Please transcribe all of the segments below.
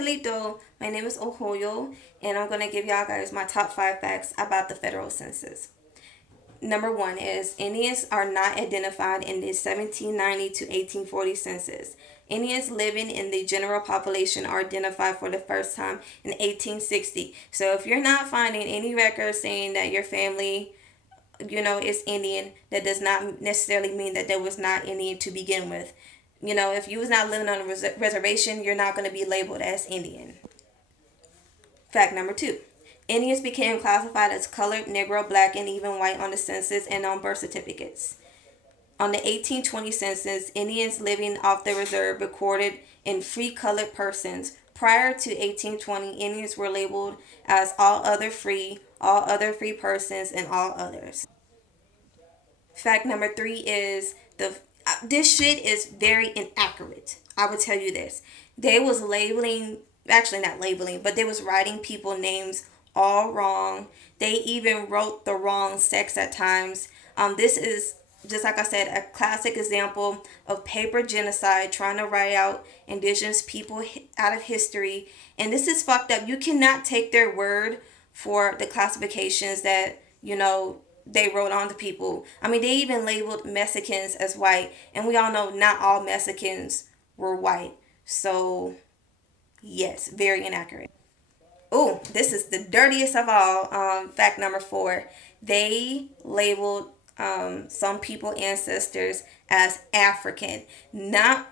Hello, my name is Ohoyo, and I'm going to give y'all guys my top 5 facts about the federal census. Number 1 is Indians are not identified in the 1790 to 1840 census. Indians living in the general population are identified for the first time in 1860. So if you're not finding any records saying that your family, is Indian, that does not necessarily mean that there was not Indian to begin with. If you was not living on a reservation, you're not going to be labeled as Indian. Fact number 2. Indians became classified as colored, Negro, black, and even white on the census and on birth certificates. On the 1820 census, Indians living off the reserve recorded in free colored persons. Prior to 1820, Indians were labeled as all other free persons, and all others. Fact number 3 is this shit is very inaccurate. I will tell you this. They was labeling, actually not labeling, but they was writing people names all wrong. They even wrote the wrong sex at times. This is, just like I said, a classic example of paper genocide, trying to write out indigenous people out of history. And this is fucked up. You cannot take their word for the classifications that, they wrote on the people. I mean, they even labeled Mexicans as white. And we all know not all Mexicans were white. So, yes, very inaccurate. Oh, this is the dirtiest of all. Fact number 4. They labeled some people ancestors as African. Not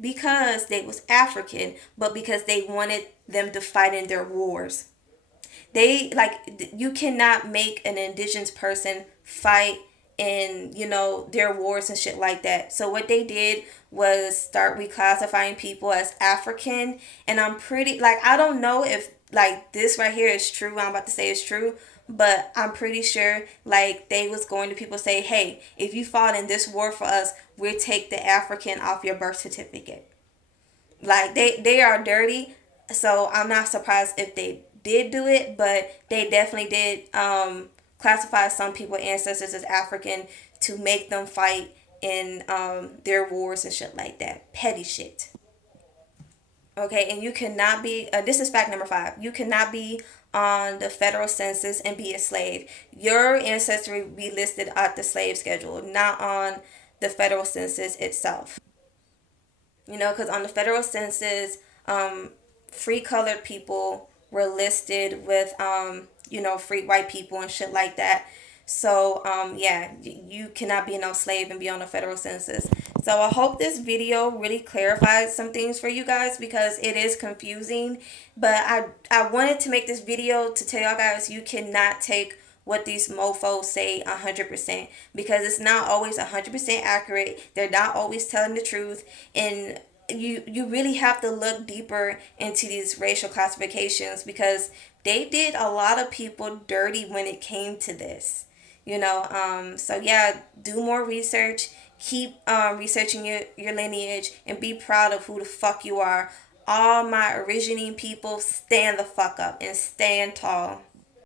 because they was African, but because they wanted them to fight in their wars. They, like, you cannot make an indigenous person fight in, their wars and shit like that. So what they did was start reclassifying people as African. And I'm pretty, like, I don't know if, like, this right here is true, I'm about to say is true, but I'm pretty sure, like, they was going to people say, hey, if you fought in this war for us, we'll take the African off your birth certificate. Like, they are dirty. So I'm not surprised if they did do it, but they definitely did classify some people ancestors as African to make them fight in their wars and shit like that. Petty shit. Okay, and you cannot be, this is fact number 5. You cannot be on the federal census and be a slave. Your ancestry will be listed at the slave schedule, not on the federal census itself. Because on the federal census, free colored people were listed with, free white people and shit like that. So, yeah, you cannot be no slave and be on the federal census. So I hope this video really clarifies some things for you guys, because it is confusing. But I wanted to make this video to tell y'all guys you cannot take what these mofos say 100%, because it's not always 100% accurate. They're not always telling the truth, and you really have to look deeper into these racial classifications, because they did a lot of people dirty when it came to this. So yeah, do more research. Keep researching your lineage, and be proud of who the fuck you are. All my originating people, stand the fuck up and stand tall.